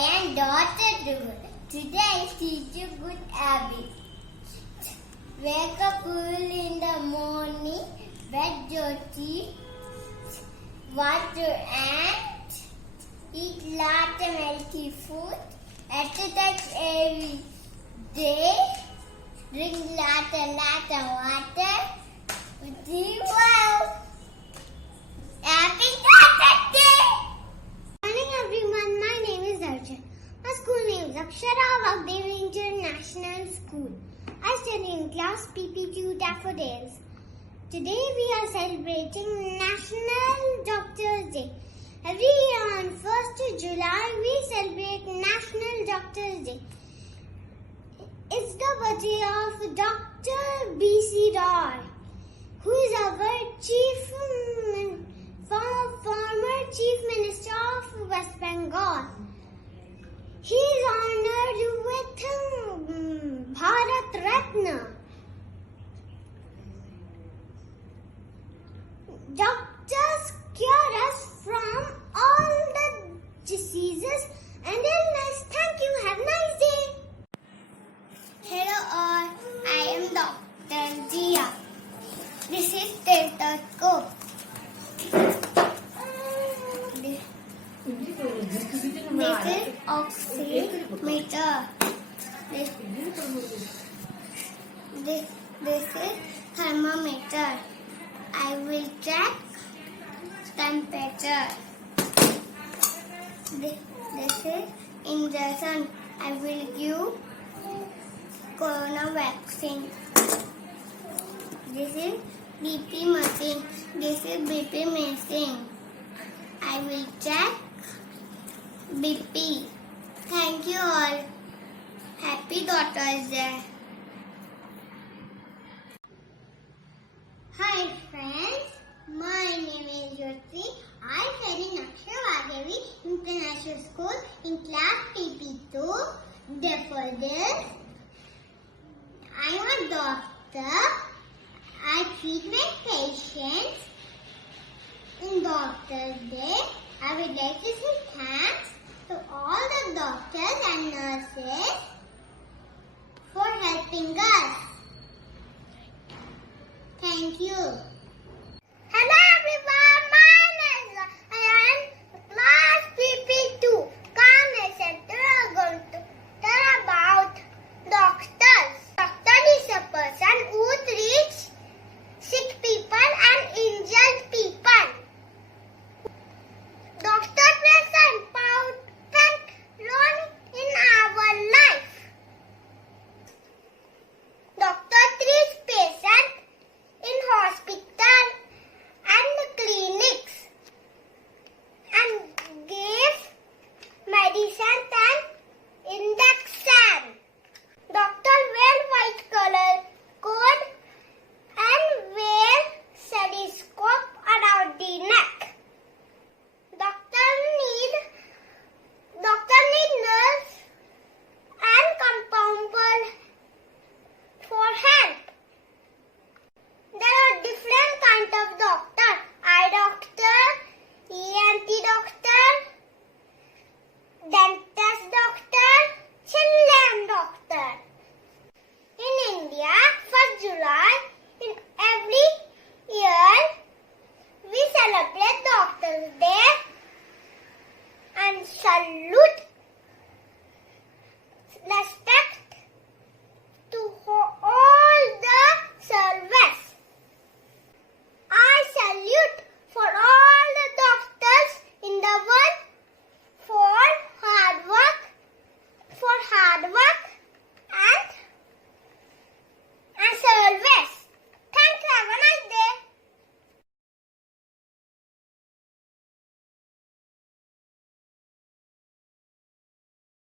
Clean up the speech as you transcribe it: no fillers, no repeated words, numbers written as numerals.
am Dr. Dhruv. Today I teach you good habits. Wake up early in the morning, brush your teeth, wash your hands, eat lots of healthy food, exercise every day, drink lots of water. Wow! Happy Saturday! Good morning everyone, my name is Arjun. My school name is Akshara Vaagdevi International School. I study in class PP2 Daffodils. Today we are celebrating National Doctors Day. Every year on 1st of July we celebrate National Doctors Day. It's the birthday of Dr. B.C. Roy, who is our former Chief Minister of West Bengal. He is honored with Bharat Ratna. Doctors cure us from all the diseases and illness. Thank you. Have a nice day. Hello all. I am Dr. Jia. This is stethoscope. This is oximeter. This is thermometer. I will check temperature. This is injection. I will give corona vaccine. This is BP machine. This is BP machine. I will check BP. Thank you all. Happy Daughter's Day. Hi friends, my name is Jyoti. I study in Akshara Vaagdevi International School in class PP2. Therefore this, I am a doctor. I treat my patients. In Doctor's Day, I would like to say thanks to all the doctors and nurses for helping us. Thank you. Hello everyone, my name is Ayan, class PP2. Karne Center are going to tell about doctors. Doctor is a person who treats sick people and injured people. Doctor plays an important role in our life. Doctor treats patients in hospital and clinics and gives medicine and injection. Doctor wear white color coat and wear stethoscope around the neck. Doctor need nurse and compounder for help. There are different kinds of doctor. Eye doctor, ENT doctor, dentist doctor, children doctor. In India, 1st July, in every year, we celebrate Doctor's Day and salute